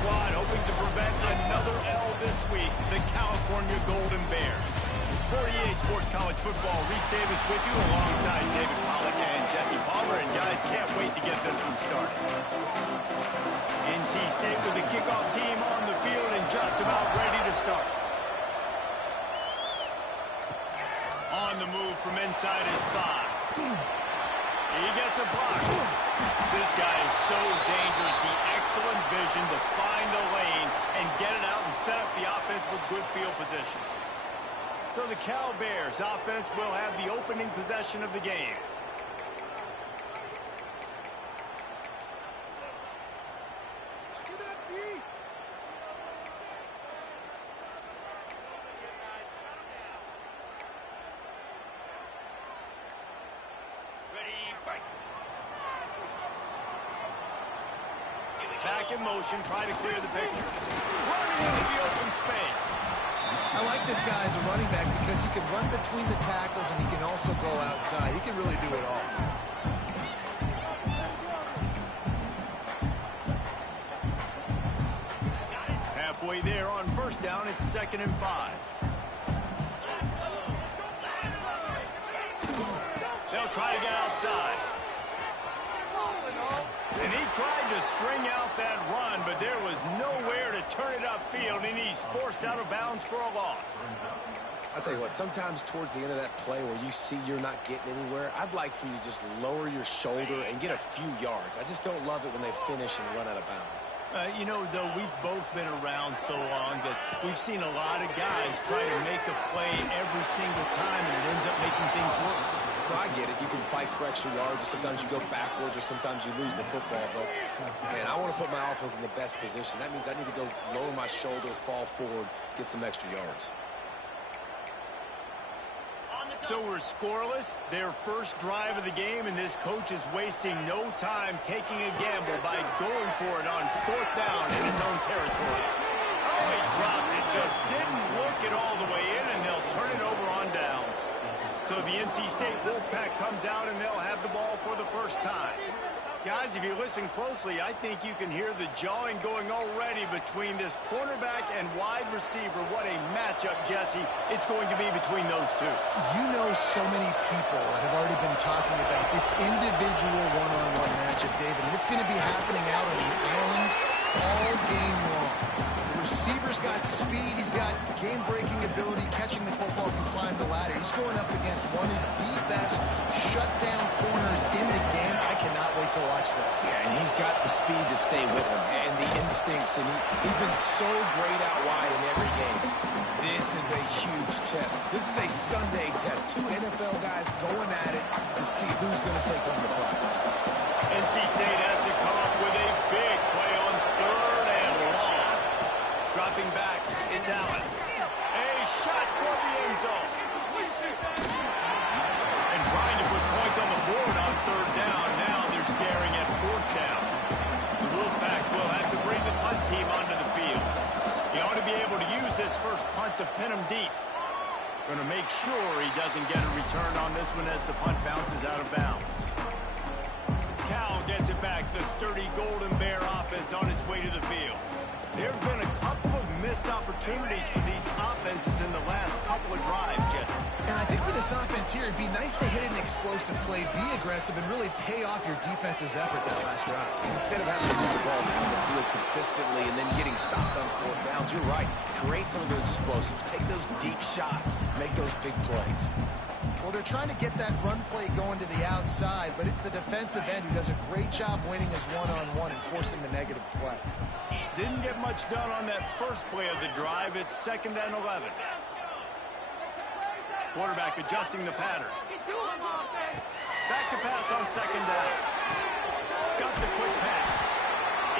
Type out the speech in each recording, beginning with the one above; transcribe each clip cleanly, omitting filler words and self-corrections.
squad hoping to prevent another L this week, the California Golden Bears. For EA Sports College Football, Reese Davis with you alongside David Pollack and Jesse Palmer. And guys, can't wait to get this one started. NC State with the kickoff team on the field and just about ready to start. On the move from inside his 5. He gets a block. This guy is so dangerous. The excellent vision to find a lane and get it out and set up the offense with good field position. So the Cal Bears offense will have the opening possession of the game. Back in motion, try to clear the picture. Running into the open space. I like this guy as a running back because he can run between the tackles and he can also go outside. He can really do it all. Halfway there on first down, it's 2nd and 5. They'll try to get outside. And he tried to string out that run, but there was nowhere to turn it upfield, and he's forced out of bounds for a loss. I'll tell you what, sometimes towards the end of that play where you see you're not getting anywhere, I'd like for you to just lower your shoulder and get a few yards. I just don't love it when they finish and run out of bounds. You know, though, we've both been around so long that we've seen a lot of guys try to make a play every single time, and it ends up making things worse. Well, I get it. You can fight for extra yards. Sometimes you go backwards or sometimes you lose the football. But, man, I want to put my offense in the best position. That means I need to go lower my shoulder, fall forward, get some extra yards. So we're scoreless, their first drive of the game, and this coach is wasting no time taking a gamble by going for it on 4th down in his own territory. Oh, he dropped it, just didn't work it all the way in, and they'll turn it over on downs. So the NC State Wolfpack comes out, and they'll have the ball for the first time. Guys, if you listen closely, I think you can hear the jawing going already between this cornerback and wide receiver. What a matchup, Jesse, it's going to be between those two. You know, so many people have already been talking about this individual one-on-one matchup, David, and it's going to be happening out on the island all game long. The receiver's got speed, he's got game-breaking ability, catching the football, can climb the ladder. He's going up against one of the best shutdown corners in the game. I cannot wait to watch this. Yeah, and he's got the speed to stay with him and the instincts, and he's been so great out wide in every game. This is a huge test. This is a Sunday test. 2 NFL guys going at it to see who's going to take home the prize. NC State has to come up with a big play on 3rd and long. Dropping back, it's Allen. A shot for the end zone. And trying to put points on the board on 3rd down. Now they're staring at 4th down. The Wolfpack will have to bring the punt team onto the field. He ought to be able to use this first punt to pin him deep. Going to make sure he doesn't get a return on this one as the punt bounces out of bounds. Cal gets it back. The sturdy Golden Bear offense on its way to the field. There have been a couple of missed opportunities for these offenses in the last couple of drives, Jesse. And I think for this offense here, it'd be nice to hit an explosive play, be aggressive, and really pay off your defense's effort that last drive. Instead of having to move the ball down the field consistently and then getting stopped on 4th downs, you're right. Create some of those explosives. Take those deep shots. Make those big plays. Well, they're trying to get that run play going to the outside, but it's the defensive end who does a great job winning his one-on-one and forcing the negative play. Didn't get much done on that first play of the drive. It's 2nd and 11. Quarterback adjusting the pattern. Back to pass on 2nd down. Got the quick pass.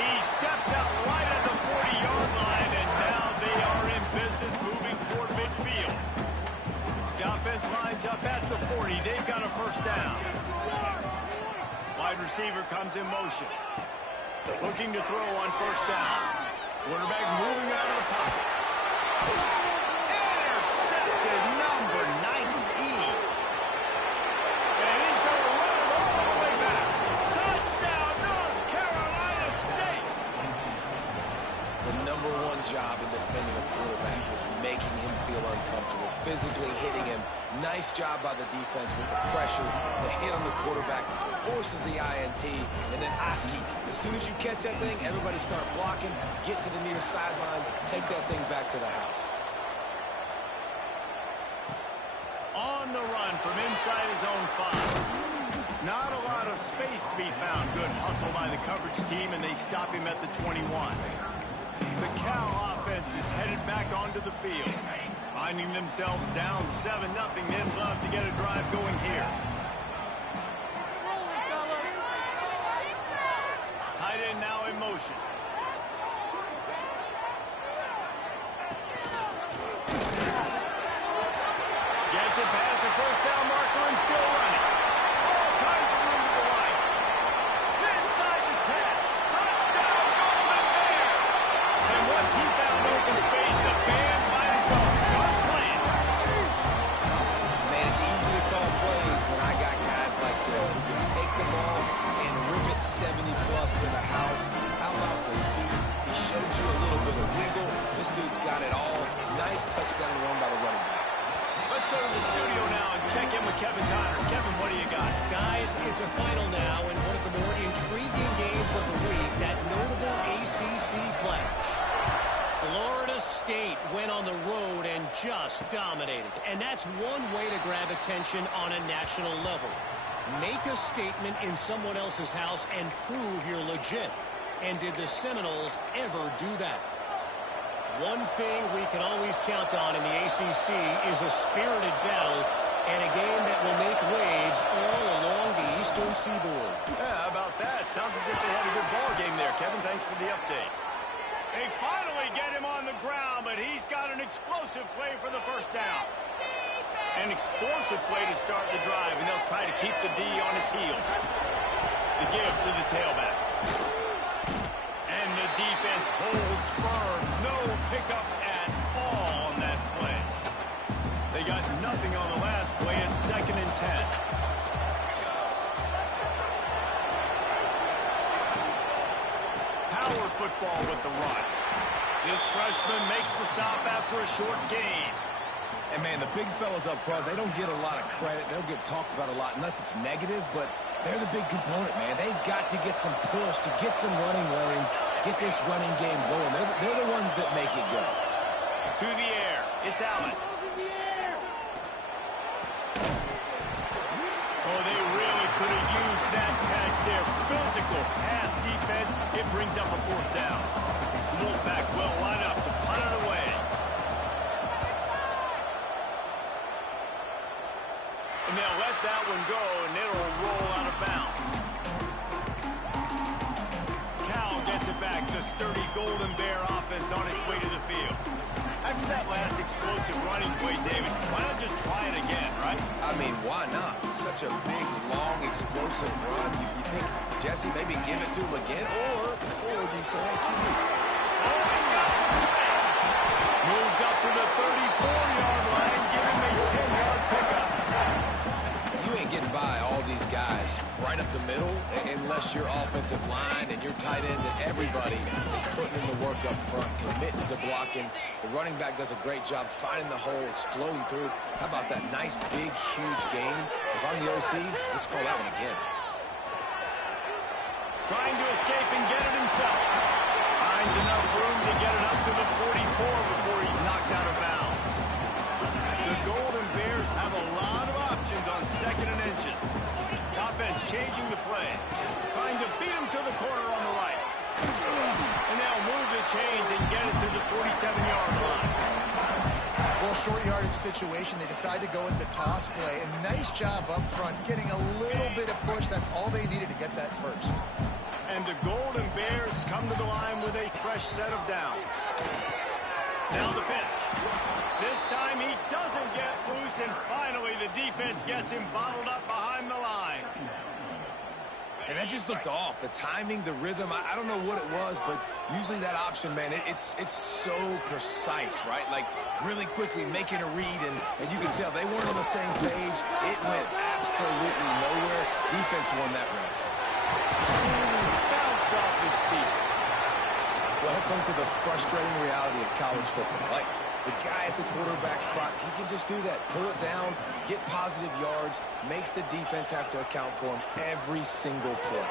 He steps out right at the 40-yard line, and now they are in business moving toward midfield. The offense lines up at the 40. They've got a first down. Wide receiver comes in motion. Looking to throw on 1st down. Quarterback moving out of the pocket. Intercepted, number 19. And he's going to run it all the way back. Touchdown, North Carolina State. job in defending a quarterback is making him feel uncomfortable, physically hitting him. Nice job by the defense with the pressure. The hit on the quarterback forces the INT. And then Oski, as soon as you catch that thing, everybody start blocking, get to the near sideline, take that thing back to the house. On the run from inside his own 5. Not a lot of space to be found. Good hustle by the coverage team, and they stop him at the 21. The Cal offense is headed back onto the field. Finding themselves down 7-0, they'd love to get a drive going here. Tight end now in motion. Gets it past the first down marker and still running. All kinds of room to the right. Inside the 10. Touchdown, Golden Bears! And once he found open space, the band might as well start playing. Man, it's easy to call plays when I got guys like this who can take the ball and rip it 70-plus to the house. How about the speed? He showed you a little bit of wiggle. This dude's got it all. Nice touchdown run by the running back. Let's go to the studio now and check in with Kevin Connors. Kevin, what do you got? Guys, it's a final now in one of the more intriguing games of the week, that notable ACC clash. Florida State went on the road and just dominated. And that's one way to grab attention on a national level. Make a statement in someone else's house and prove you're legit. And did the Seminoles ever do that? One thing we can always count on in the ACC is a spirited battle and a game that will make waves all along the Eastern Seaboard. Yeah, how about that? Sounds as if they had a good ball game there. Kevin, thanks for the update. They finally get him on the ground, but he's got an explosive play for the first down. An explosive play to start the drive, and they'll try to keep the D on its heels. The give to the tailback. And the defense holds firm. No pickup at all on that play. They got nothing on the last play. It's 2nd and 10. Power football with the run. This freshman makes the stop after a short gain. And, man, the big fellas up front, they don't get a lot of credit. They don't get talked about a lot unless it's negative, but they're the big component, man. They've got to get some push to get some running lanes, get this running game going. They're the ones that make it go. To the air. It's Allen. Oh, they really could have used that catch there. Physical pass defense. It brings up a 4th down. Wolfpack will line up to punt it away. And they'll let that one go, and it'll roll out of bounds. Cal gets it back. The sturdy Golden Bear offense on its way to the field. After that last explosive running play, David, why not just try it again, right? I mean, why not? Such a big, long, explosive run. You think, Jesse, maybe give it to him again? Or do you say, hey, keep it? Oh, he's got some speed. Moves up to the 34-yard line, giving him a 10-yard pickup. You ain't getting by all these guys right up the middle unless your offensive line and your tight ends and everybody is putting in the work up front, committing to blocking. The running back does a great job finding the hole, exploding through. How about that nice, big, huge gain? If I'm the OC, let's call that one again. Trying to escape and get it himself. Finds enough room to get it up to the 44 before he's knocked out of bounds. The Golden Bears have a lot of options on 2nd and inches. Offense changing the play. Trying to beat him to the corner on the right. And they'll move the chains and get it to the 47-yard line. Well, short yardage situation. They decide to go with the toss play. And nice job up front, getting a little bit of push. That's all they needed to get that first. And the Golden Bears come to the line with a fresh set of downs. Now the pitch. This time he doesn't get loose, and finally the defense gets him bottled up behind the line. And that just looked off. The timing, the rhythm, I don't know what it was, but usually that option, man, it's so precise, right? Like, really quickly making a read, and you can tell they weren't on the same page. It went absolutely nowhere. Defense won that round. Bounced off his feet. Welcome to the frustrating reality of college football. Like, the guy at the quarterback spot, he can just do that. Pull it down, get positive yards, makes the defense have to account for him every single play.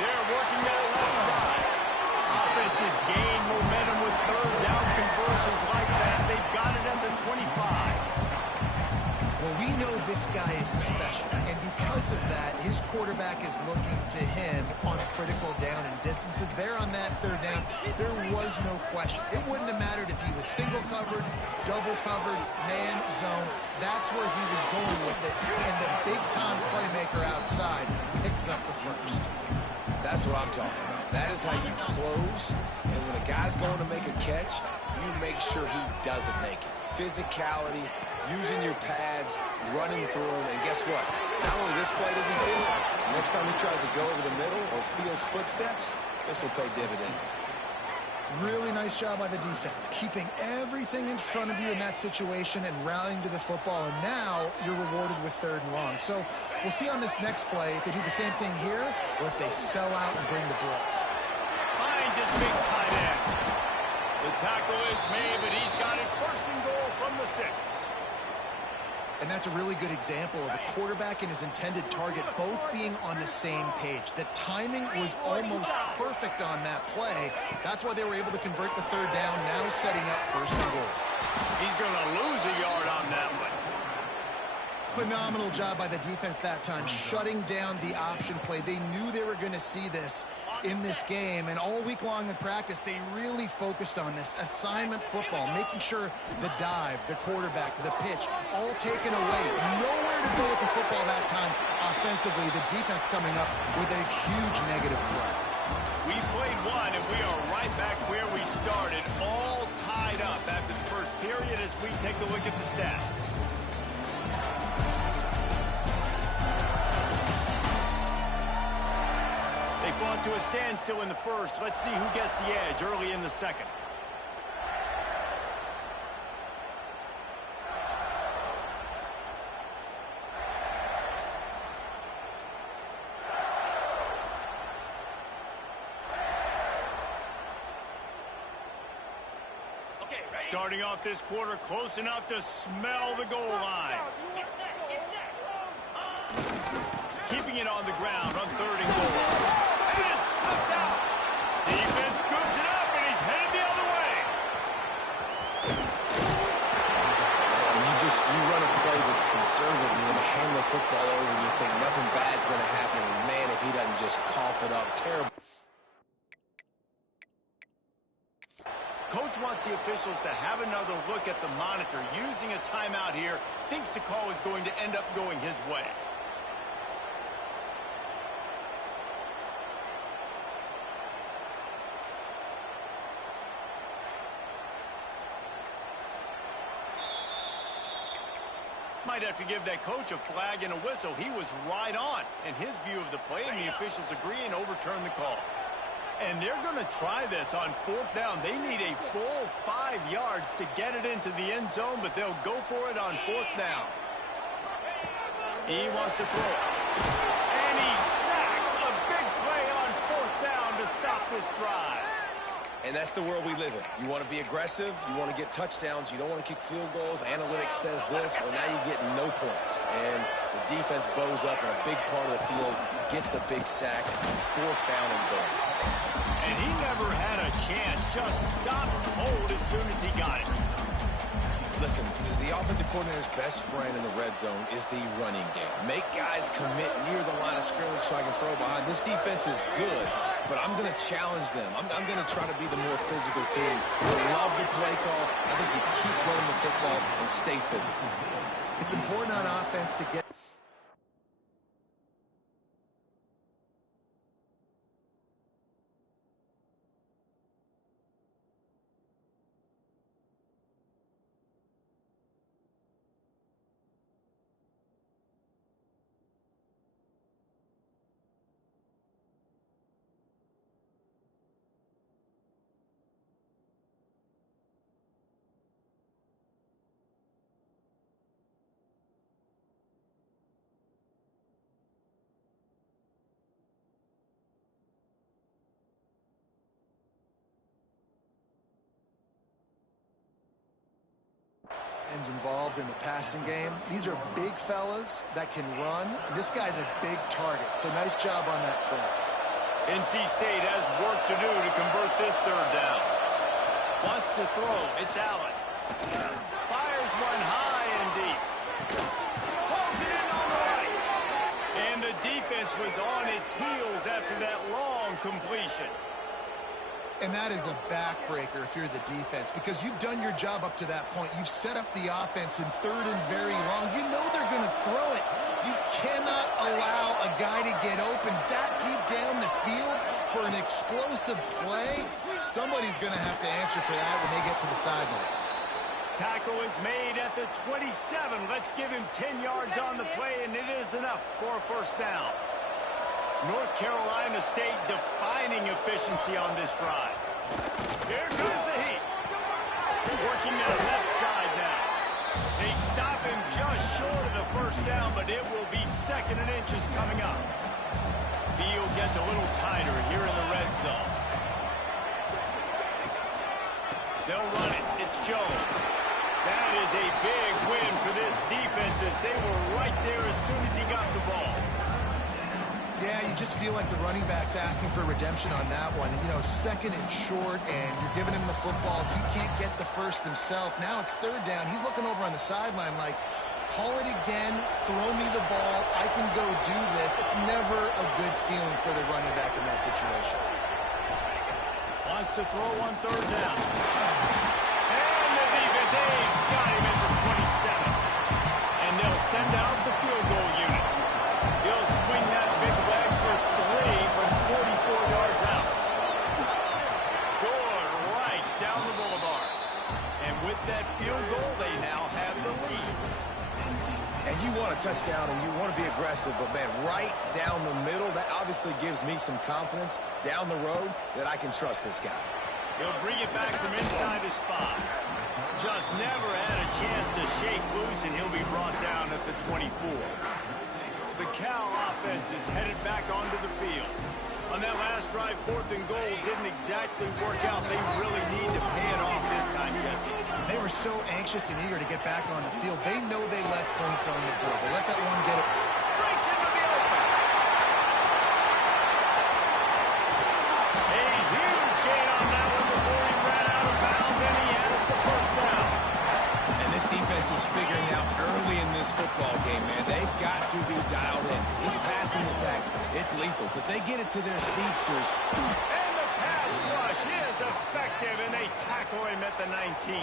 They're working that left side. Offenses gain momentum with third down conversions like that. They've got it at the 25. Well, we know this guy is special, and because of that, his quarterback is looking to him on a critical down and distances. There on that third down, there was no question. It wouldn't have mattered if he was single covered, double covered, man, zone. That's where he was going with it, and the big-time playmaker outside picks up the first. That's what I'm talking about. That is how you close, and when a guy's going to make a catch, you make sure he doesn't make it. Physicality, using your pads, running through them, and guess what? Not only this play doesn't feel it, next time he tries to go over the middle or feels footsteps, this will pay dividends. Really nice job by the defense, keeping everything in front of you in that situation and rallying to the football, and now you're rewarded with third and long. So we'll see on this next play if they do the same thing here or if they sell out and bring the blitz. Finds his big tight end. The tackle is made, but he's got it first and goal from the 6. And that's a really good example of a quarterback and his intended target both being on the same page. The timing was almost perfect on that play. That's why they were able to convert the third down, now setting up first and goal. He's going to lose a yard on that one. Phenomenal job by the defense that time, shutting down the option play. They knew they were going to see this in this game, and all week long in practice, they really focused on this assignment football, making sure the dive, the quarterback, the pitch, all taken away. Nowhere to go with the football that time offensively. The defense coming up with a huge negative play. We played one, and we are right back where we started, all tied up after the first period as we take a look at the stats. They fought to a standstill in the first. Let's see who gets the edge early in the second. Starting off this quarter close enough to smell the goal line. Keeping it on the ground on third and goal. And it's sucked out. Defense scoops it up, and he's headed the other way. You run a play that's conservative, you're going to hand the football over, and you think nothing bad's going to happen, and man, if he doesn't just cough it up, terrible. Coach wants the officials to have another look at the monitor. Using a timeout here, thinks the call is going to end up going his way. Might have to give that coach a flag and a whistle. He was right on in his view of the play, and the officials agree and overturn the call. And they're going to try this on fourth down. They need a full 5 yards to get it into the end zone, but they'll go for it on fourth down. He wants to throw it. And he's sacked. A big play on fourth down to stop this drive. And that's the world we live in. You want to be aggressive. You want to get touchdowns. You don't want to kick field goals. Analytics says this. Well, now you get no points. And the defense bows up, and a big part of the field gets the big sack. Fourth down and goal. And he never had a chance. Just stopped cold as soon as he got it. Listen, the offensive coordinator's best friend in the red zone is the running game. Make guys commit near the line of scrimmage so I can throw behind. This defense is good, but I'm going to challenge them. I'm going to try to be the more physical team. I love the play call. I think you keep running the football and stay physical. It's important on offense to get ends involved in the passing game. These are big fellas that can run. This guy's a big target, so nice job on that play. NC State has work to do to convert this third down. Wants to throw. It's Allen. Fires one high and deep. Pulls it in on the right. And the defense was on its heels after that long completion. And that is a backbreaker if you're the defense, because you've done your job up to that point. You've set up the offense in third and very long. You know they're going to throw it. You cannot allow a guy to get open that deep down the field for an explosive play. Somebody's going to have to answer for that when they get to the sidelines. Tackle is made at the 27. Let's give him 10 yards on the play, and it is enough for a first down. North Carolina State defining efficiency on this drive. Here comes the heat. Working to the left side now. They stop him just short of the first down, but it will be 2nd and inches coming up. Field gets a little tighter here in the red zone. They'll run it. It's Jones. That is a big win for this defense as they were right there as soon as he got the ball. Yeah, you just feel like the running back's asking for redemption on that one. You know, 2nd and short, and you're giving him the football. He can't get the first himself. Now it's 3rd down. He's looking over on the sideline like, call it again, throw me the ball, I can go do this. It's never a good feeling for the running back in that situation. Wants to throw on 3rd down. And the defense, they've got him at the 27. And they'll send out the field goal unit. He'll swing that big leg for 3 from 44 yards out. Good right down the boulevard. And with that field goal, they now have the lead. And you want a touchdown and you want to be aggressive, but, man, right down the middle, that obviously gives me some confidence down the road that I can trust this guy. He'll bring it back from inside his 5. Just never had a chance to shake loose, and he'll be brought down at the 24. The Cal offense is headed back onto the field. On that last drive, 4th and goal didn't exactly work out. They really need to pay it off this time, Jesse. They were so anxious and eager to get back on the field. They know they left points on the board. They let that one get it. Breaks into the open. A huge gain on that one before he ran out of bounds, and he has the first down. And this defense is figuring out early in this football game, man. They've got to be dialed in. This passing attack, it's lethal because they get it to their speedsters. And the pass rush is effective, and they tackle him at the 19.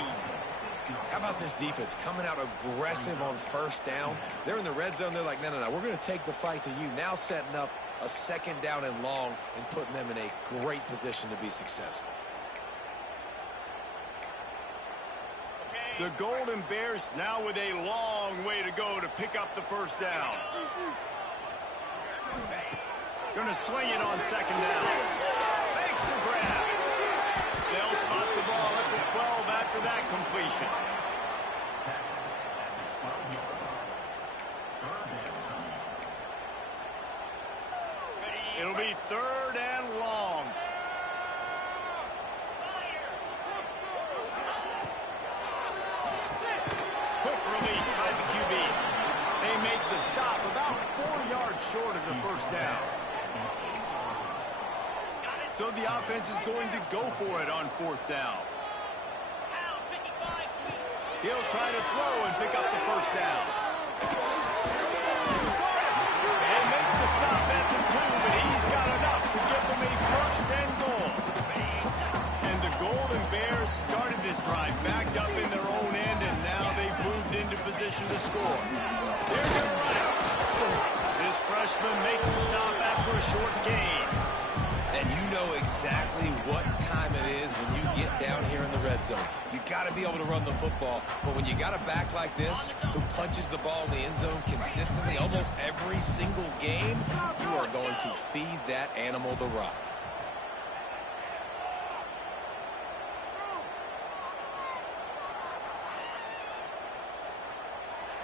How about this defense coming out aggressive on 1st down? They're in the red zone. They're like, no, we're going to take the fight to you. Now setting up a 2nd down and long and putting them in a great position to be successful. The Golden Bears now with a long way to go to pick up the first down. Going to swing it on 2nd down. Makes the grab. They'll spot the ball at the 12 after that completion. It'll be 3rd and long. Quick release by the QB. They make the stop about 4 yards short of the first down. So the offense is going to go for it on 4th down. He'll try to throw and pick up the first down. They make the stop at the 2, but he's got enough to give them a 1st and goal. And the Golden Bears started this drive backed up in their own end, and now they've moved into position to score. They're going to run it. This freshman makes the stop after a short gain. And you know exactly what time it is when you get down here in the red zone. You got to be able to run the football, but when you got a back like this who punches the ball in the end zone consistently almost every single game, you are going to feed that animal the rock.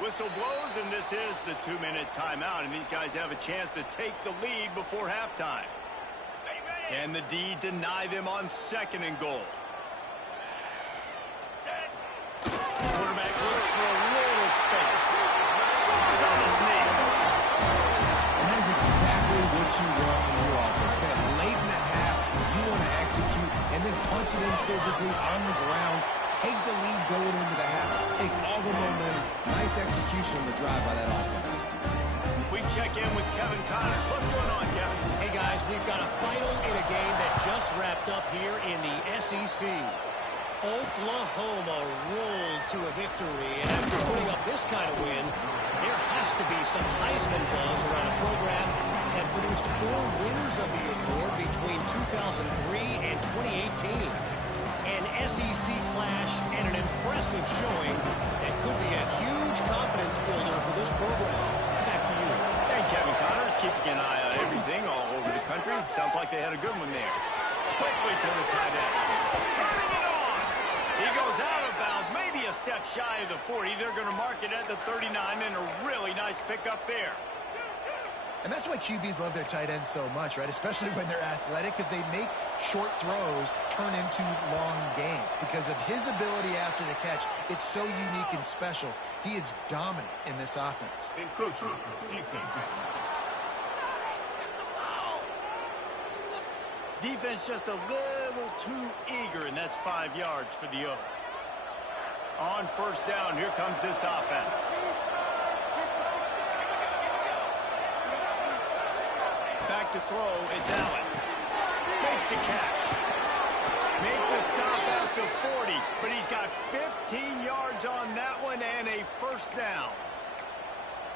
Whistle blows, and this is the 2-minute timeout, and these guys have a chance to take the lead before halftime. Can the D deny them on 2nd and goal? Quarterback looks for you want from your offense. Man, late in the half, you want to execute and then punch it in physically on the ground. Take the lead going into the half. Take all the momentum. Nice execution on the drive by that offense. We check in with Kevin Connors. What's going on, Kevin? Hey, guys, we've got a final in a game that just wrapped up here in the SEC. Oklahoma rolled to a victory, and after putting up this kind of win, there has to be some Heisman buzz around a program that produced 4 winners of the award between 2003 and 2018. An SEC clash and an impressive showing that could be a huge confidence builder for this program. Back to you. Hey, Kevin Connors, keeping an eye on everything all over the country. Sounds like they had a good one there. Quickly to the tight end. Turning it on. He goes out of bounds, maybe a step shy of the 40. They're going to mark it at the 39, and a really nice pickup there. And that's why QBs love their tight ends so much, right? Especially when they're athletic, because they make short throws turn into long gains. Because of his ability after the catch, it's so unique and special. He is dominant in this offense. Encroachment, defense. Defense just a little too eager, and that's 5 yards for the O. On first down, here comes this offense. Back to throw, it's Allen. Makes the catch. Make the stop at the 40, but he's got 15 yards on that one and a first down.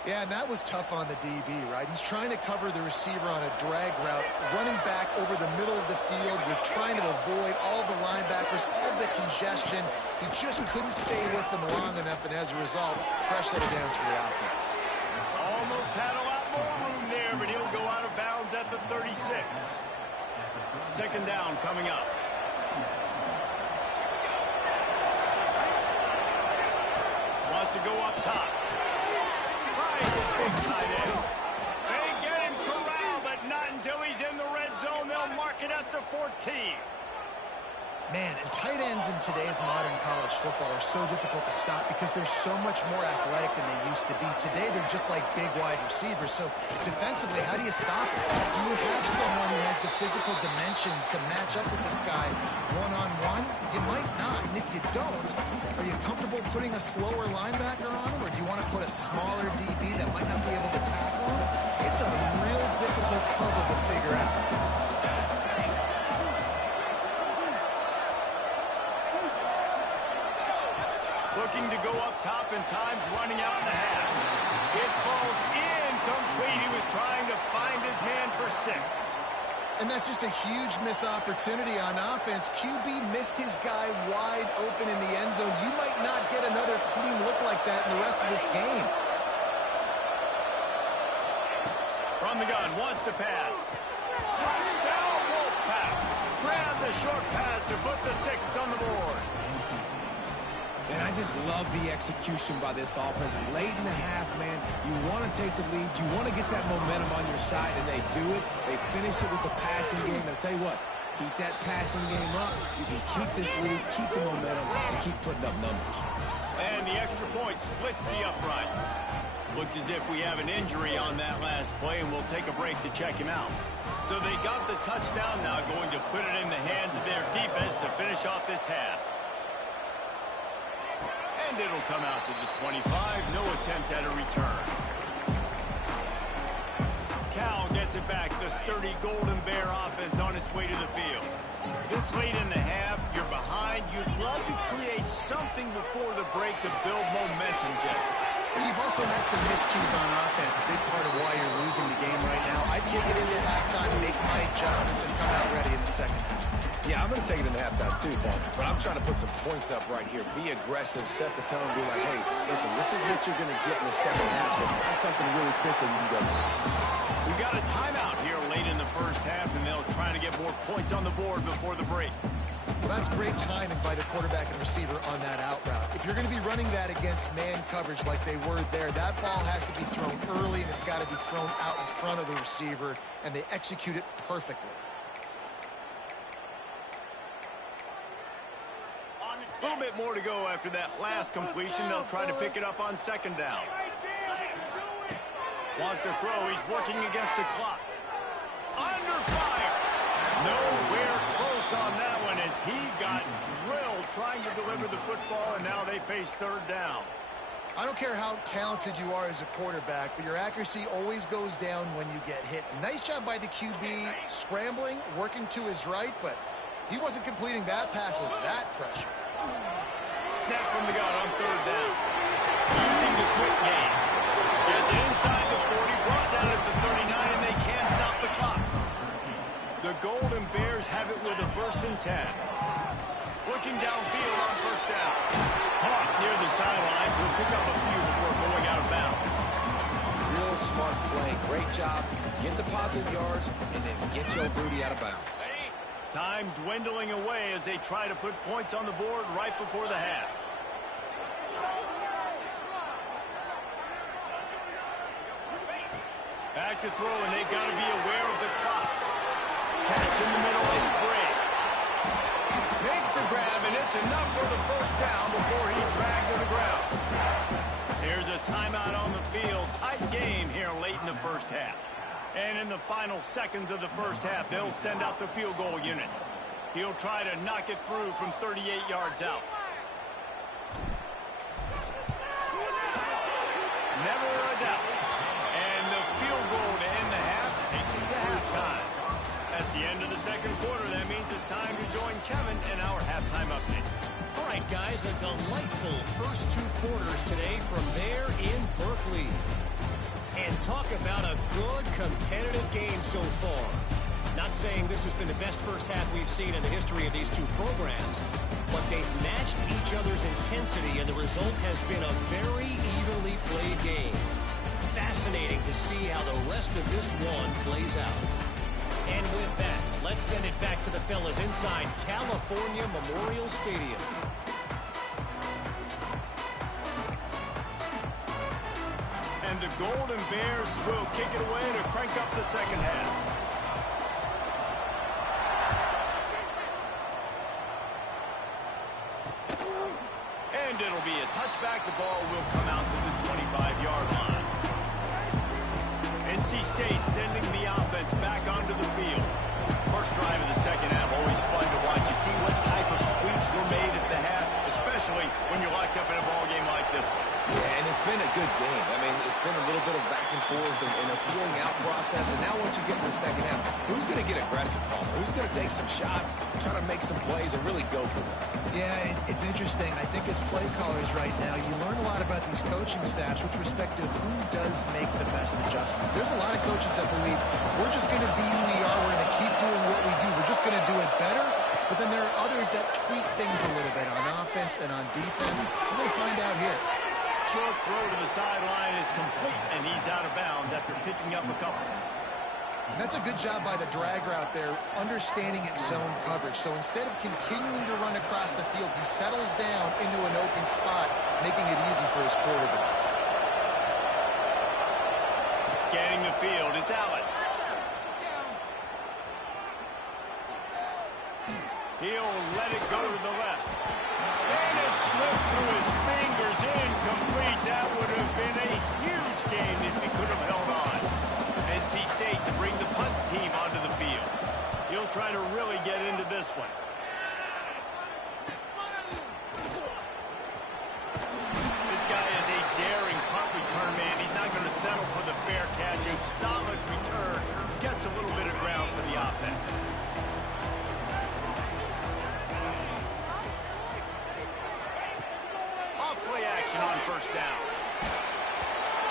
Yeah, and that was tough on the DB, right? He's trying to cover the receiver on a drag route, running back over the middle of the field. You're trying to avoid all the linebackers, all the congestion. He just couldn't stay with them long enough, and as a result, fresh set of downs for the offense. Almost had a lot more room there, but he'll go out of bounds at the 36. Second down coming up. Wants to go up top. Finds his big tight end. They get him corralled, but not until he's in the red zone. They'll mark it at the 14. Man, and tight ends in today's modern college football are so difficult to stop because they're so much more athletic than they used to be. Today, they're just like big wide receivers. So defensively, how do you stop it? Do you have someone who has the physical dimensions to match up with this guy one-on-one? You might not. And if you don't, are you comfortable putting a slower linebacker on him? Or do you want to put a smaller DB that might not be able to tackle him? It's a real difficult puzzle to figure out. Looking to go up top, and time's running out in the half. It falls incomplete. He was trying to find his man for 6. And that's just a huge missed opportunity on offense. QB missed his guy wide open in the end zone. You might not get another clean look like that in the rest of this game. From the gun, wants to pass. Touchdown, Wolfpack. Grab the short pass to put the 6 on the board. And I just love the execution by this offense. Late in the half, man, you want to take the lead. You want to get that momentum on your side, and they do it. They finish it with the passing game. And I'll tell you what, keep that passing game up. You can keep this lead, keep the momentum, and keep putting up numbers. And the extra point splits the uprights. Looks as if we have an injury on that last play, and we'll take a break to check him out. So they got the touchdown now, going to put it in the hands of their defense to finish off this half. And it'll come out to the 25. No attempt at a return. Cal gets it back. The sturdy Golden Bear offense on its way to the field. This late in the half, you're behind. You'd love to create something before the break to build momentum, Jesse. You've also had some miscues on offense, a big part of why you're losing the game right now. I take it into halftime, make my adjustments, and come out ready in the second half. Yeah, I'm going to take it in halftime too, Paul. But I'm trying to put some points up right here. Be aggressive, set the tone, be like, hey, listen, this is what you're going to get in the second half. So find something really quickly you can go to. We've got a timeout here late in the first half, and they'll try to get more points on the board before the break. Well, that's great timing by the quarterback and receiver on that out route. If you're going to be running that against man coverage like they were there, that ball has to be thrown early, and it's got to be thrown out in front of the receiver, and they execute it perfectly. A little bit more to go after that last completion. They'll try to pick it up on second down. Wants to throw. He's working against the clock. close on that one as he got drilled trying to deliver the football, and now they face third down. I don't care how talented you are as a quarterback, but your accuracy always goes down when you get hit. Nice job by the QB scrambling, working to his right, but he wasn't completing that pass with that pressure. Snap from the gun on third down. Using the quick game. Gets it inside the 40, brought down at the 39, and they can't stop the clock. The Golden Bears have it with a 1st and 10. Looking downfield on first down. Caught near the sidelines. Will pick up a few before going out of bounds. Real smart play. Great job. Get the positive yards, and then get Joe Booty out of bounds. Time dwindling away as they try to put points on the board right before the half. Back to throw, and they've got to be aware of the clock. Catch in the middle, it's Bray. Makes the grab, and it's enough for the first down before he's dragged to the ground. There's a timeout on the field. Tight game here late in the first half. And in the final seconds of the first half, they'll send out the field goal unit. He'll try to knock it through from 38 yards out. Never a doubt. And the field goal to end the half takes it to halftime. That's the end of the second quarter. That means it's time to join Kevin in our halftime update. All right, guys, a delightful first 2 quarters today from there in Berkeley. And talk about a good competitive game so far. Not saying this has been the best first half we've seen in the history of these two programs, but they've matched each other's intensity, and the result has been a very evenly played game. Fascinating to see how the rest of this one plays out. And with that, let's send it back to the fellas inside California Memorial Stadium. And the Golden Bears will kick it away to crank up the second half. And it'll be a touchback. The ball will come out to the 25-yard line. NC State sending the offense back onto the field. First drive of the second half, always fun to watch. You see what type of tweaks were made at the half, especially when you're locked up in a ball game like this one. Yeah, and it's been a good game. I mean, it's been a little bit of back and forth and a feeling out process. And now once you get in the second half, who's going to get aggressive, Palmer? Who's going to take some shots, try to make some plays, and really go for it? Yeah, it's interesting. I think as play callers right now, you learn a lot about these coaching staffs with respect to who does make the best adjustments. There's a lot of coaches that believe we're just going to be who we are. We're going to keep doing what we do. We're just going to do it better. But then there are others that tweak things a little bit on offense and on defense. We're going to find out here. Short throw to the sideline is complete, and he's out of bounds after picking up a couple. And that's a good job by the drag route there, understanding its zone coverage. So instead of continuing to run across the field, he settles down into an open spot, making it easy for his quarterback. Scanning the field, it's Allen. He'll let it go to the left. And it slips through his fingers, incomplete. That would have been a huge game if he could have held on. NC State to bring the punt team onto the field. He'll try to really get into this one. This guy is a daring punt return man. He's not going to settle for the fair catch. A solid return. Gets a little bit of ground for the offense. Off-play action on first down.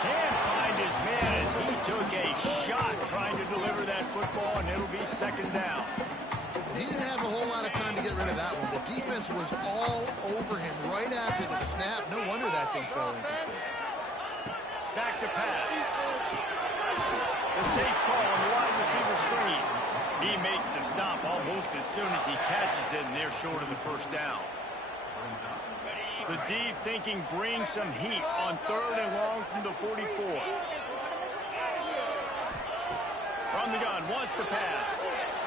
Can't find his man as he took a shot trying to deliver that football, and it'll be second down. He didn't have a whole lot of time to get rid of that one. The defense was all over him right after the snap. No wonder that thing fell incomplete. Back to pass. The safe call on the wide receiver screen. He makes the stop almost as soon as he catches it, and they're short of the first down. The D thinking bring some heat on third and long from the 44. From the gun, wants to pass.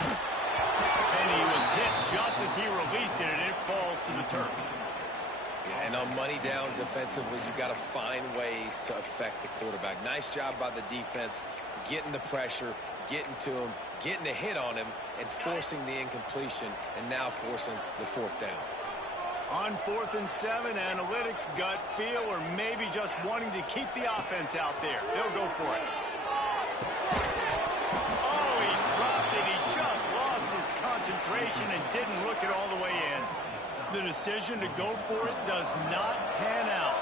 And he was hit just as he released it, and it falls to the turf. Yeah, and on money down defensively, you've got to find ways to affect the quarterback. Nice job by the defense, getting the pressure, getting to him, getting a hit on him, and forcing the incompletion, and now forcing the fourth down. On 4th and 7, analytics, gut feel, or maybe just wanting to keep the offense out there. They'll go for it. Oh, he dropped it. He just lost his concentration and didn't look it all the way in. The decision to go for it does not pan out.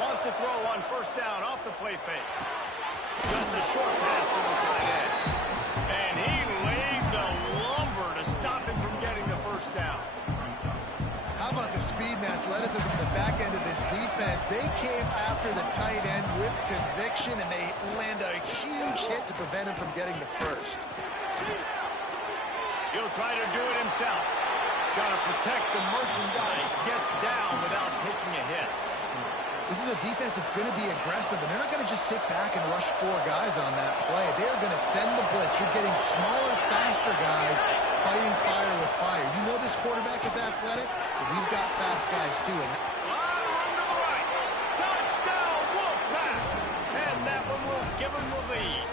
Wants to throw on 1st down off the play fake. Just a short pass to the tight end. And he laid the lumber to stop him from getting the 1st down. How about the speed and athleticism in the back end of this defense? They came after the tight end with conviction, and they land a huge hit to prevent him from getting the 1st. He'll try to do it himself. Got to protect the merchandise. Gets down without taking a hit. This is a defense that's going to be aggressive, and they're not going to just sit back and rush 4 guys on that play. They're going to send the blitz. You're getting smaller, faster guys fighting fire with fire. You know this quarterback is athletic, but we've got fast guys too. And run to the right. Touchdown, Wolfpack. And that one will give him the lead.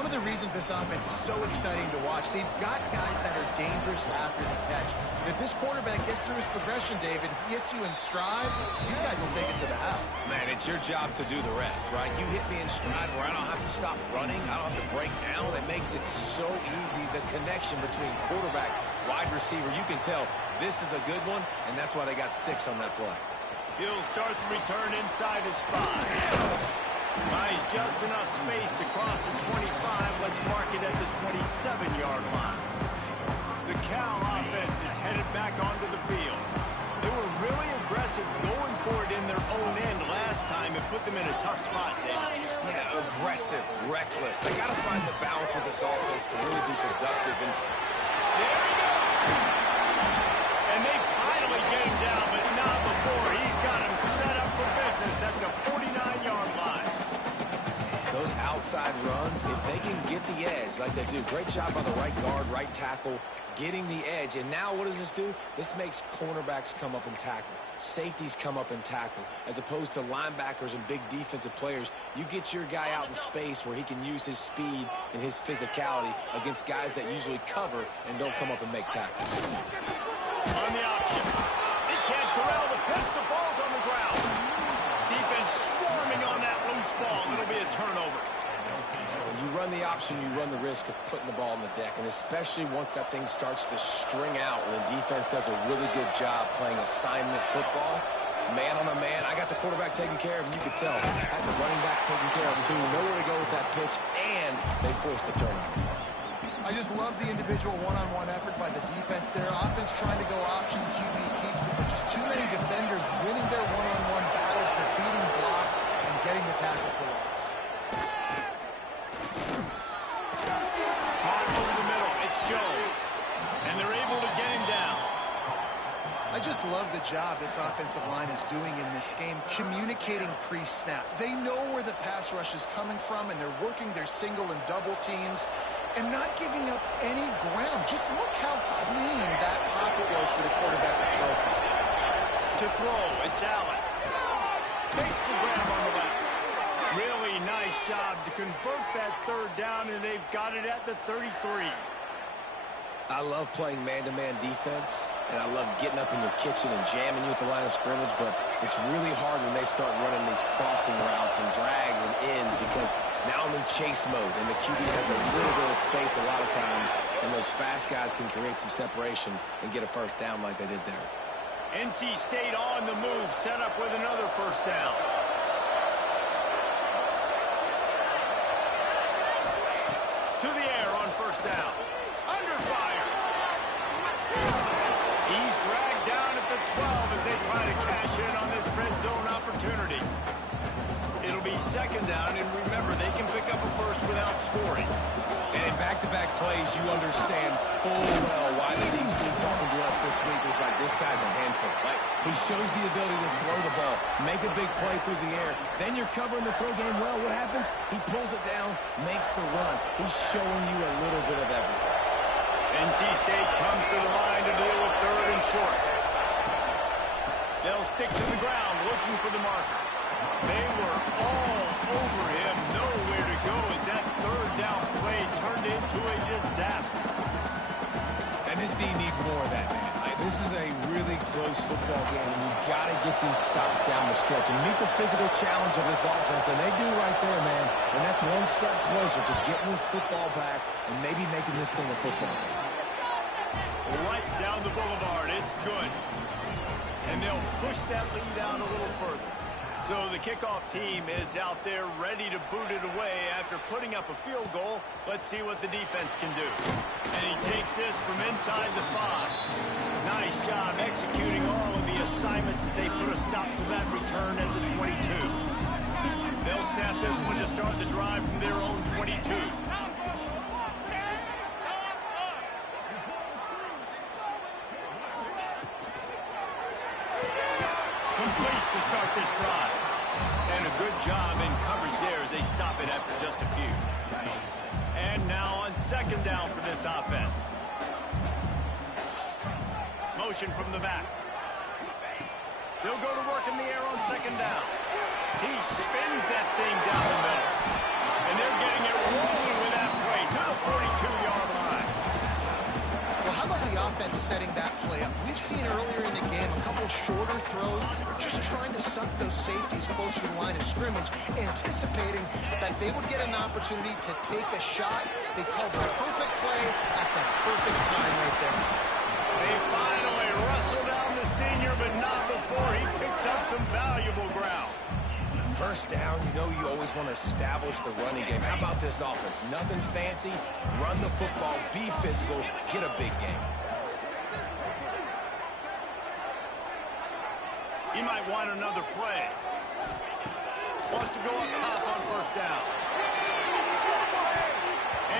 one of the reasons this offense is so exciting to watch, they've got guys that are dangerous after the catch. And if this quarterback gets through his progression, David, he hits you in stride, these guys will take it to the house. Man, it's your job to do the rest, right? You hit me in stride where I don't have to stop running, I don't have to break down. It makes it so easy. The connection between quarterback, wide receiver, you can tell this is a good one, and that's why they got 6 on that play. He'll start the return inside his 5. Buys just enough space to cross the 25. Let's mark it at the 27-yard line. The Cal offense is headed back onto the field. They were really aggressive going for it in their own end last time and put them in a tough spot, David. Yeah, aggressive, reckless. They got to find the balance with this offense to really be productive. And there he goes! And they finally get him down, but not before. He's got him set up for business at the 49-yard line. Those outside runs, if they can get the edge like they do, great job by the right guard, right tackle, getting the edge. And now what does this do? This makes cornerbacks come up and tackle. Safeties come up and tackle. As opposed to linebackers and big defensive players, you get your guy out in space where he can use his speed and his physicality against guys that usually cover and don't come up and make tackles. On the option. He can't corral the pitch. The ball's on the ground. Defense swarming on that loose ball. It'll be a turnover. When you run the option, you run the risk of putting the ball on the deck, and especially once that thing starts to string out and the defense does a really good job playing assignment football, man on a man. I got the quarterback taken care of, and you could tell. I had the running back taken care of, too. Nowhere to go with that pitch, and they forced the turnover. I just love the individual one-on-one effort by the defense there. Offense trying to go option, QB keeps it, but just too many defenders winning their one-on-one battles, defeating blocks, and getting the tackle for loss. Caught over the middle. It's Jones. And they're able to get him down. I just love the job this offensive line is doing in this game, communicating pre-snap. They know where the pass rush is coming from, and they're working their single and double teams and not giving up any ground. Just look how clean that pocket was for the quarterback to throw from. To throw, it's Allen. Makes the grab on the left. Really nice job to convert that third down, and they've got it at the 33. I love playing man-to-man defense, and I love getting up in your kitchen and jamming you at the line of scrimmage, but it's really hard when they start running these crossing routes and drags and ends because now I'm in chase mode, and the QB has a little bit of space a lot of times, and those fast guys can create some separation and get a first down like they did there. NC State on the move, set up with another first down. To the air on first down. Under fire. He's dragged down at the 12 as they try to cash in on this red zone opportunity. It'll be second down, and remember, they can pick up a first without scoring. And in back-to-back plays, you understand full well why the DC talking to us this week was like, this guy's a handful. Like, he shows the ability to throw the ball, make a big play through the air. Then you're covering the throw game well. What happens? He pulls it down, makes the run. He's showing you a little bit of everything. NC State comes to the line to deal with third and short. They'll stick to the ground looking for the marker. They were all over him. Nowhere to go as that third down play turned into a disaster. And this team needs more of that, man. This is a really close football game, and you've got to get these stops down the stretch and meet the physical challenge of this offense, and they do right there, man. And that's one step closer to getting this football back and maybe making this thing a football game. Right down the boulevard. It's good. And they'll push that lead out a little further. So the kickoff team is out there ready to boot it away after putting up a field goal. Let's see what the defense can do. And he takes this from inside the 5. Nice job executing all of the assignments as they put a stop to that return at the 22. They'll snap this one to start the drive from their own 22. Complete to start this drive. And a good job in coverage there as they stop it after just a few. And now on second down for this offense. Motion from the back. They'll go to work in the air on second down. He spins that thing down the middle. And they're getting it rolling with that play to the 42-yard line. Well, how about the offense setting that play up? We've seen earlier in the game a couple shorter throws. They're just trying to suck those safeties closer to the line of scrimmage, anticipating that they would get an opportunity to take a shot. They called the perfect play at the perfect time right there. They finally wrestle down the senior, but not before he picks up some valuable ground. First down, you know you always want to establish the running game. How about this offense? Nothing fancy. Run the football, be physical, get a big game. He might want another play. Wants to go up top on first down.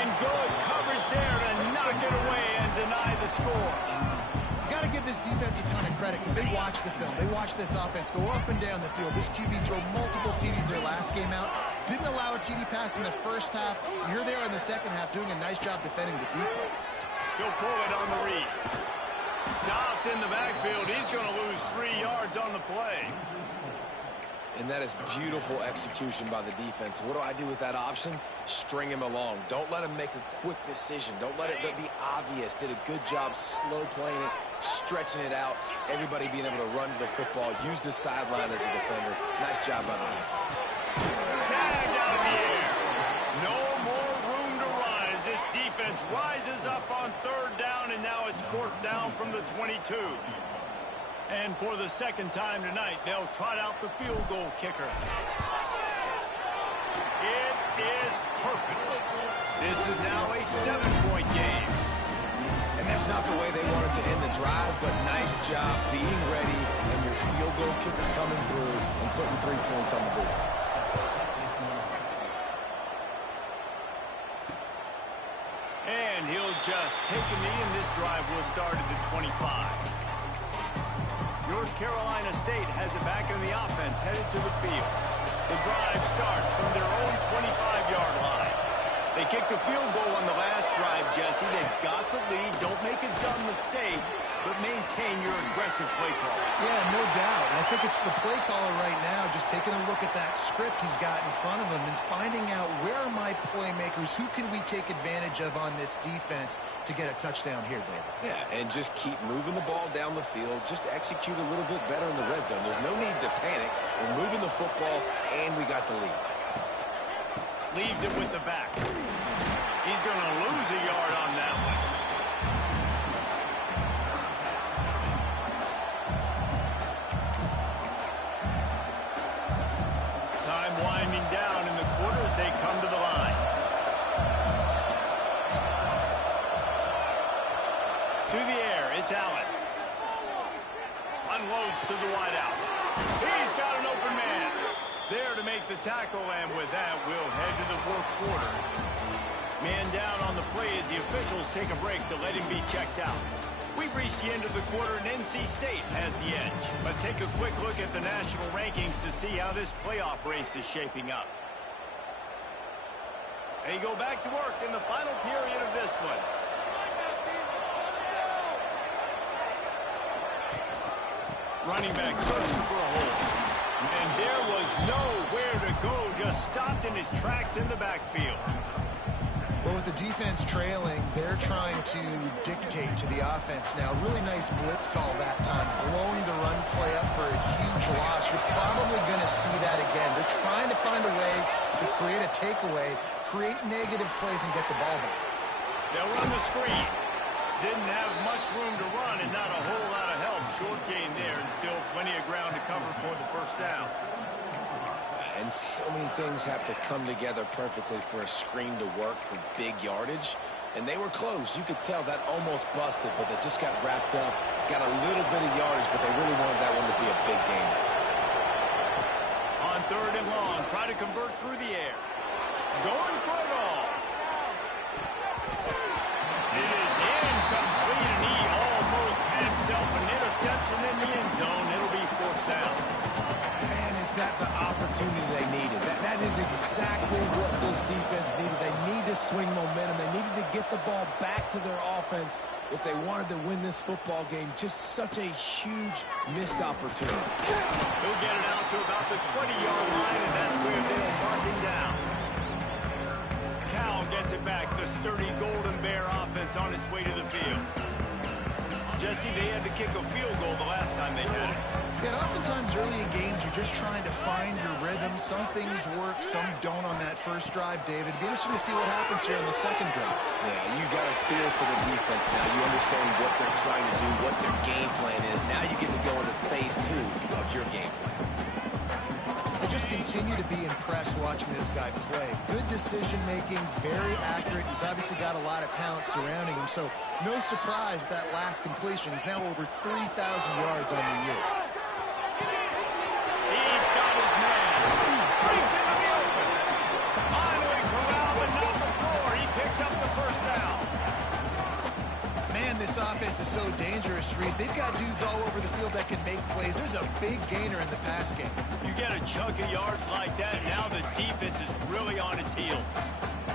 And good coverage there to knock it away and deny the score. Got to give this defense a ton of credit because they watch the film. They watch this offense go up and down the field. This QB throw multiple TDs their last game out. Didn't allow a TD pass in the first half. And here they are in the second half doing a nice job defending the deep ball. He'll pull it on the read. Stopped in the backfield. He's going to lose 3 yards on the play. And that is beautiful execution by the defense. What do I do with that option? String him along. Don't let him make a quick decision. Don't let it be obvious. Did a good job slow playing it, stretching it out. Everybody being able to run to the football, use the sideline as a defender. Nice job by the defense. Tagged out of the air. No more room to run as this defense rises up on third down, and now it's fourth down from the 22. And for the second time tonight, they'll trot out the field goal kicker. It is perfect. This is now a 7-point game. And that's not the way they wanted to end the drive, but nice job being ready and your field goal kicker coming through and putting 3 points on the board. And he'll just take a knee, and this drive will start at the 25. North Carolina State has it back in the offense, headed to the field. The drive starts from their own 25-yard line. They kicked a field goal on the last drive, Jesse. They've got the lead. Don't make a dumb mistake, but maintain your aggressive play call. Yeah, no doubt. And I think it's the play caller right now just taking a look at that script he's got in front of him and finding out where are my playmakers, who can we take advantage of on this defense to get a touchdown here, David. Yeah, and just keep moving the ball down the field. Just execute a little bit better in the red zone. There's no need to panic. We're moving the football, and we got the lead. Leaves it with the back. He's going to lose a yard on that one. Time winding down in the quarter as they come to the line. To the air, it's Allen. Unloads to the wideout. He's got an open man. There to make the tackle, and with that, we'll head to the fourth quarter. Man down on the play as the officials take a break to let him be checked out. We've reached the end of the quarter, and NC State has the edge. Let's take a quick look at the national rankings to see how this playoff race is shaping up. They go back to work in the final period of this one. running back searching for a hole. And there was nowhere to go, just stopped in his tracks in the backfield. Well, with the defense trailing, they're trying to dictate to the offense now. Really nice blitz call that time, blowing the run play up for a huge loss. You're probably going to see that again. They're trying to find a way to create a takeaway, create negative plays, and get the ball back. They'll run the screen. Didn't have much room to run and not a whole lot of help. Short gain there and still plenty of ground to cover for the first down. And so many things have to come together perfectly for a screen to work for big yardage. And they were close. You could tell that almost busted, but they just got wrapped up, got a little bit of yardage, but they really wanted that one to be a big game. On 3rd and long, try to convert through the air. Going for it all. It is incomplete, and he almost had himself an interception in the end zone. It'll be 4th down. Man, is that the opportunity they needed? That is exactly what this defense needed. They need to swing momentum. They needed to get the ball back to their offense if they wanted to win this football game. Just such a huge missed opportunity. He'll get it out to about the 20-yard line, and that's where they'll mark him down. Cal gets it back. The sturdy Golden Bear offense on its way to the field. Jesse, they had to kick a field goal the last time they had it. Yeah, oftentimes early in games, you're just trying to find your rhythm. Some things work, some don't on that first drive, David. It'd be interesting to see what happens here on the second drive. Yeah, you got a feel for the defense now. You understand what they're trying to do, what their game plan is. Now you get to go into phase 2 of your game plan. I just continue to be impressed watching this guy play. Good decision-making, very accurate. He's obviously got a lot of talent surrounding him, so no surprise with that last completion. He's now over 3,000 yards on the year. He's got his man. Brings him in the open. Finally corralled, but not before. He picks up the first down. Man, this offense is so dangerous, Reese. They've got dudes all over the field that can make plays. There's a big gainer in the pass game. You get a chunk of yards like that, now the defense is really on its heels.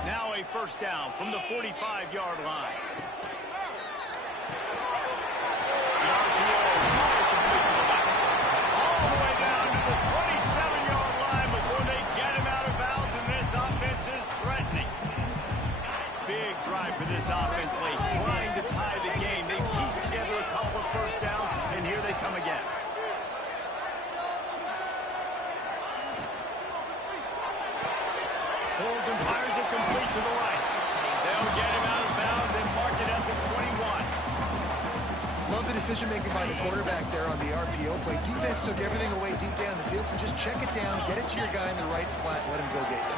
Now a first down from the 45-yard line. The RPO, all the way down to the 27-yard line before they get him out of bounds, and this offense is threatening. Big drive for this offense late, trying to tie the game. They pieced together a couple of first downs, and here they come again. Pulls and fires it complete to the right. They'll get him out of bounds and mark it at the 21. Love the decision-making by the quarterback there on the RPO play. Defense took everything away deep down the field, so just check it down, get it to your guy in the right flat, and let him go get it.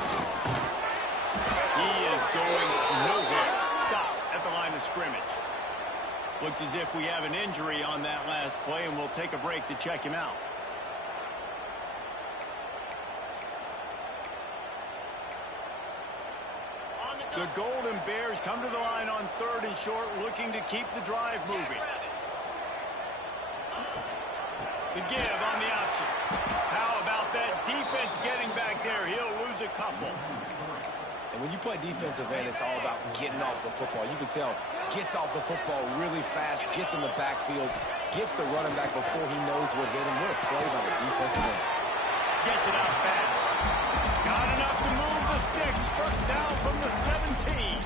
He is going nowhere. Stop at the line of scrimmage. Looks as if we have an injury on that last play, and we'll take a break to check him out. The Golden Bears come to the line on 3rd and short, looking to keep the drive moving. The give on the option. How about that defense getting back there? He'll lose a couple. And when you play defensive end, it's all about getting off the football. You can tell, gets off the football really fast, gets in the backfield, gets the running back before he knows what hit him. What a play by the defensive end. Gets it out fast. Got enough to move the sticks. First down from the 17.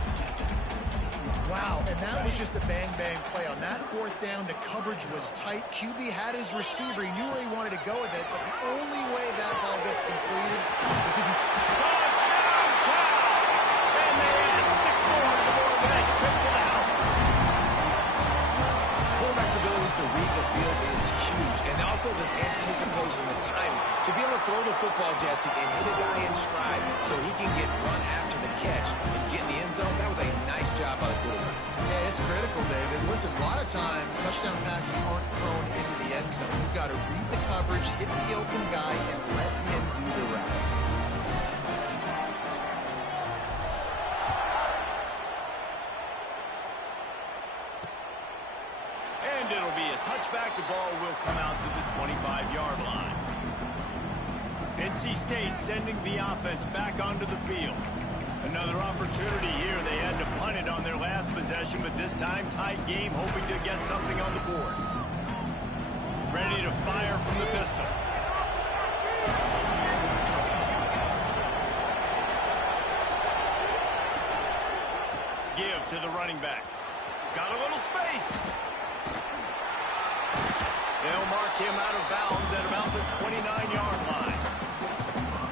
Wow, and that was just a bang-bang play. On that 4th down, the coverage was tight. QB had his receiver. He knew where he wanted to go with it, but the only way that ball gets completed is if he... Touchdown, Cal! And they add 6 more to the board with that trip to the house. Quarterback's abilities to read the field is huge, and also the anticipation, the time to be able to throw the football, Jesse, and hit a guy in stride so he can get run after the catch and get in the end zone. That was a nice job by the quarterback. Yeah, it's critical, David. Listen, a lot of times, touchdown passes aren't thrown into the end zone. You've got to read the coverage, hit the open guy, and let him do the rest. And it'll be a touchback. The ball will come out to the 25-yard line. NC State sending the offense back onto the field. Another opportunity here. They had to punt it on their last possession, but this time tight game, hoping to get something on the board. Ready to fire from the pistol. Give to the running back. Got a little space. They'll mark him out of bounds at about the 29-yard line.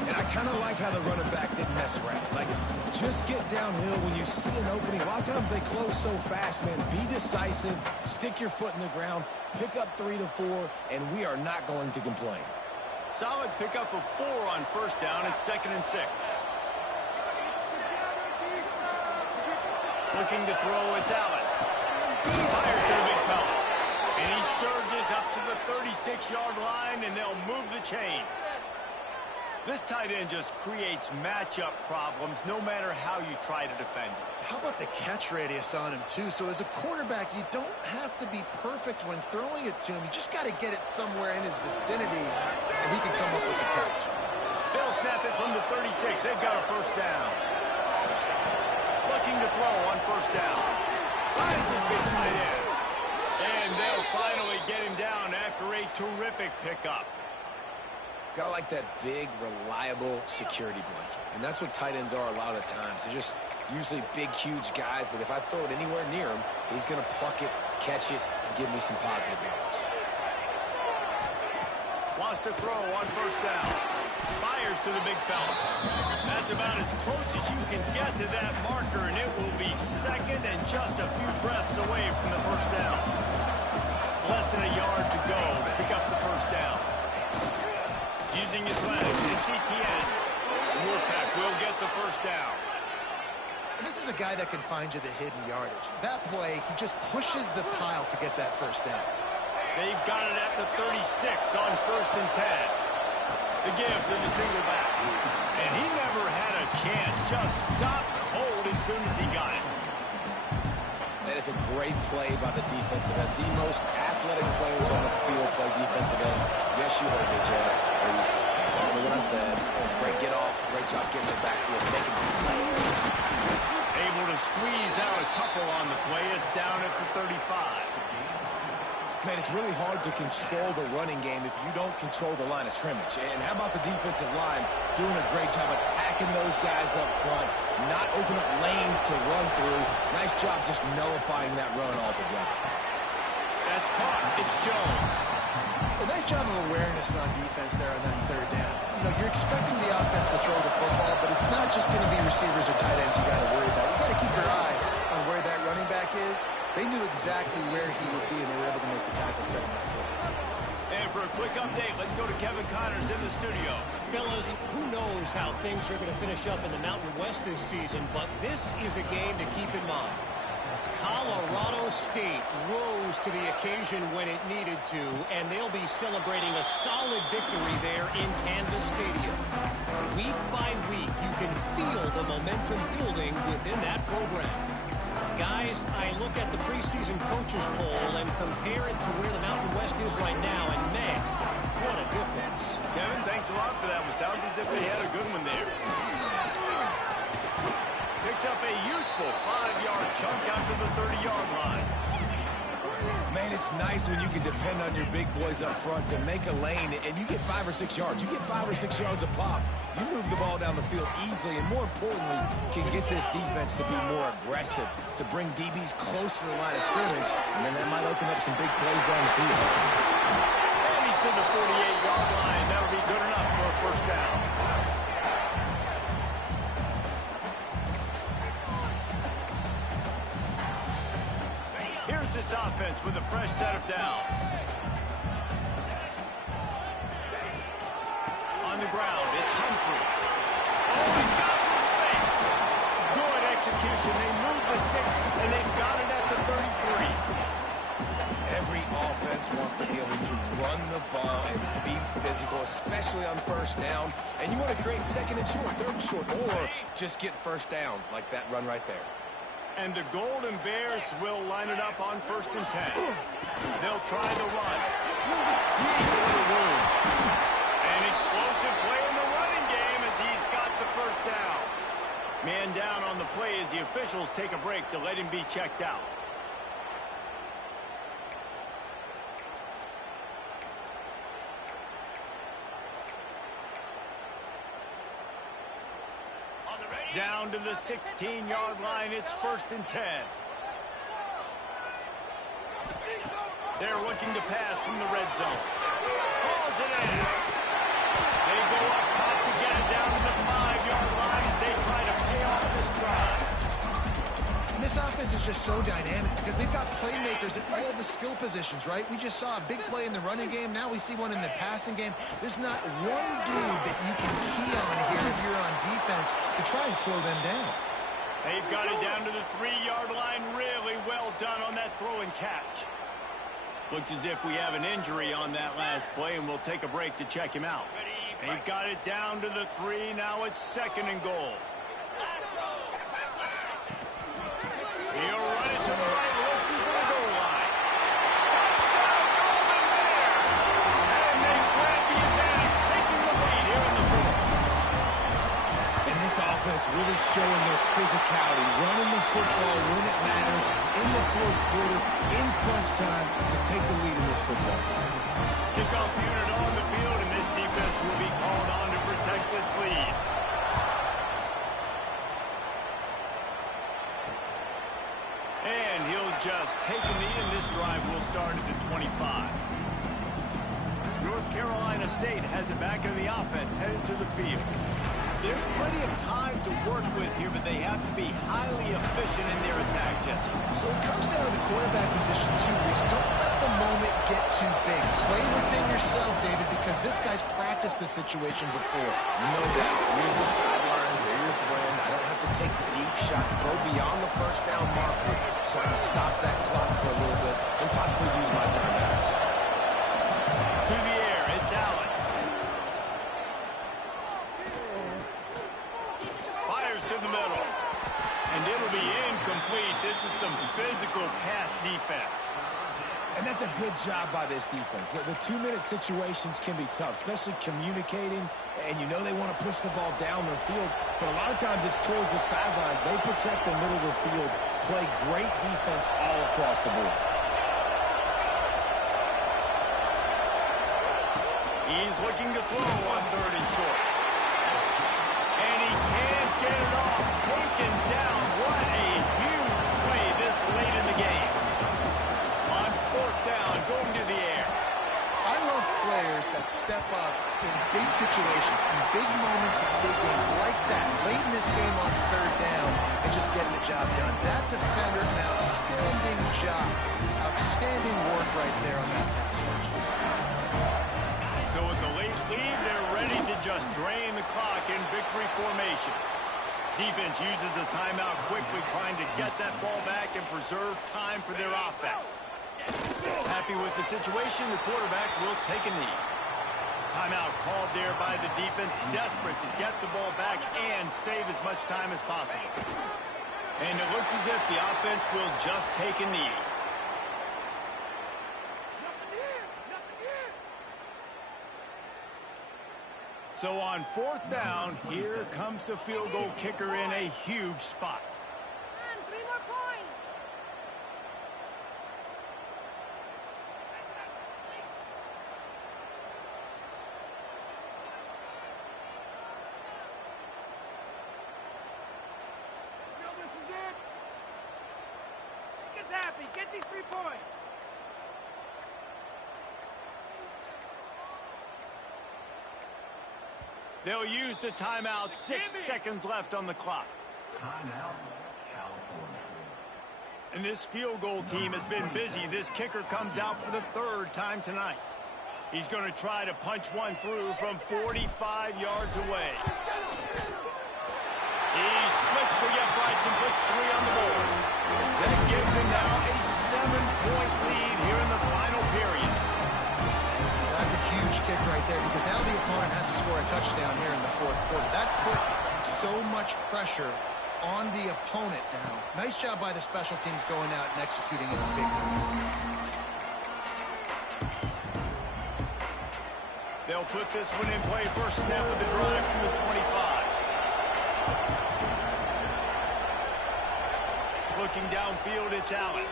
And I kind of like how the running back didn't mess around. Like, just get downhill when you see an opening. A lot of times they close so fast, man. Be decisive, stick your foot in the ground, pick up 3 to 4, and we are not going to complain. Solid pickup of 4 on first down. It's 2nd and 6. Looking to throw, it's Allen. Fires to the big fella. And he surges up to the 36-yard line, and they'll move the chains. This tight end just creates matchup problems no matter how you try to defend him. How about the catch radius on him, too? So as a quarterback, you don't have to be perfect when throwing it to him. You just got to get it somewhere in his vicinity, and he can come up with the catch. They'll snap it from the 36. They've got a first down. Looking to throw on first down. Finds his big tight end. And they'll finally get him down after a terrific pickup. Gotta like that big, reliable security blanket. And that's what tight ends are a lot of the times. They're just usually big, huge guys that if I throw it anywhere near him, he's going to pluck it, catch it, and give me some positive yards. Wants to throw on first down. Fires to the big fella. That's about as close as you can get to that marker, and it will be 2nd and just a few breaths away from the first down. Less than a yard to go to pick up the first down. Using his legs, it's Etienne. The Wolfpack will get the first down. And this is a guy that can find you the hidden yardage. That play, he just pushes the pile to get that first down. They've got it at the 36 on 1st and 10. The give to the single back. And he never had a chance. Just stopped cold as soon as he got it. That is a great play by the defensive end. The most athletic players on the field play defensive end. Yes, you heard me, Jess. Reese. Exactly what I said. Great get off. Great job getting the backfield, making the play. Able to squeeze out a couple on the play. It's down at the 35. Man, it's really hard to control the running game if you don't control the line of scrimmage. And how about the defensive line doing a great job attacking those guys up front, not open up lanes to run through. Nice job just nullifying that run altogether. That's caught. It's Jones. A nice job of awareness on defense there on that 3rd down. You know, you're expecting the offense to throw the football, but it's not just going to be receivers or tight ends you got to worry about. You got to keep your eye on where that running back is. They knew exactly where he would be, and they were able to make the tackle setting that football. And for a quick update, let's go to Kevin Connors in the studio. Fellas, who knows how things are going to finish up in the Mountain West this season, but this is a game to keep in mind. Colorado State rose to the occasion when it needed to, and they'll be celebrating a solid victory there in Canvas Stadium. Week by week, you can feel the momentum building within that program. Guys, I look at the preseason coaches poll and compare it to where the Mountain West is right now, and man, what a difference. Kevin, thanks a lot for that one. Sounds as if they had a good one there. Picks up a useful 5-yard chunk out to the 30-yard line. Man, it's nice when you can depend on your big boys up front to make a lane, and you get 5 or 6 yards. You get 5 or 6 yards a pop. You move the ball down the field easily, and more importantly, can get this defense to be more aggressive, to bring DBs close to the line of scrimmage, and then that might open up some big plays down the field. And he's to the 48-yard line. That'll be good enough for a first down. Here's this offense with a fresh set of downs. On the ground, it's Humphrey. Oh, he's got some space. Good execution. They move the sticks, and they've got it at the 33. Every offense wants to be able to run the ball and be physical, especially on first down. And you want to create 2nd and short, 3rd and short, or just get first downs like that run right there. And the Golden Bears will line it up on 1st and 10. They'll try the run. Creates a little room. An explosive play in the running game as he's got the first down. Man down on the play as the officials take a break to let him be checked out. Down to the 16-yard line. It's 1st and 10. They're looking to pass from the red zone. Balls it in. They go up top to get it down to the 5-yard line as they try to pay off this drive. And this offense is just so dynamic because they've got playmakers at all the skill positions, right? We just saw a big play in the running game. Now we see one in the passing game. There's not one dude that you can key on here if you're on defense to try and slow them down. They've got it down to the 3-yard line. Really well done on that throw and catch. Looks as if we have an injury on that last play, and we'll take a break to check him out. They've got it down to the 3. Now it's 2nd and goal. He'll run it to the right, looking for the goal line. Touchdown, Golden Bear! And they grab the advantage, taking the lead here in the 4th. And this offense really showing their physicality, running the football when it matters, in the 4th quarter, in crunch time, to take the lead in this football. Kickoff unit on the field, and this defense will be called on to protect this lead. And he'll just take a knee, and this drive will start at the 25. North Carolina State has it back in the offense, headed to the field. There's plenty of time to work with here, but they have to be highly efficient in their attack, Jesse. So it comes down to the quarterback position, too, Reese. Don't let the moment get too big. Play within yourself, David, because this guy's practiced this situation before. No doubt. Use the sidelines. They're your friend. I don't have to take deep shots, throw beyond the 1st down marker so I can stop that clock for a little bit and possibly use my timeouts. To the air, it's Allen. Fires to the middle. And it'll be incomplete. This is some physical pass defense. And that's a good job by this defense. The 2-minute situations can be tough, especially communicating, and you know they want to push the ball down their field, but a lot of times it's towards the sidelines. They protect the middle of the field, play great defense all across the board. He's looking to throw on 3rd and short. And he can't get it off. Taken down. What a huge play this late in the game. On 4th down, going to the air. I love players that step up in big situations, in big moments of big games like that, late in this game on 3rd down, and just getting the job done. That defender, an outstanding job. Outstanding work right there on that pass rush. So with the late lead, they're ready to just drain the clock in victory formation. Defense uses a timeout quickly, trying to get that ball back and preserve time for their offense. Happy with the situation, the quarterback will take a knee. Timeout called there by the defense, desperate to get the ball back and save as much time as possible. And it looks as if the offense will just take a knee. So on 4th down, here comes the field goal kicker in a huge spot. And 3 more points. Let's go, this is it. Make us happy. Get these 3 points. They'll use the timeout. 6 seconds left on the clock. Timeout, California. And this field goal team has been busy. This kicker comes out for the 3rd time tonight. He's going to try to punch one through from 45 yards away. He splits the uprights and puts 3 on the board. That gives him now a 7-point lead here in the final period. That's a huge kick right there because now the opponent has to score a touchdown here in the 4th quarter. That put so much pressure on the opponent now. Nice job by the special teams going out and executing it in a big way. They'll put this one in play. First snap of the drive from the 25. Looking downfield, it's Allen.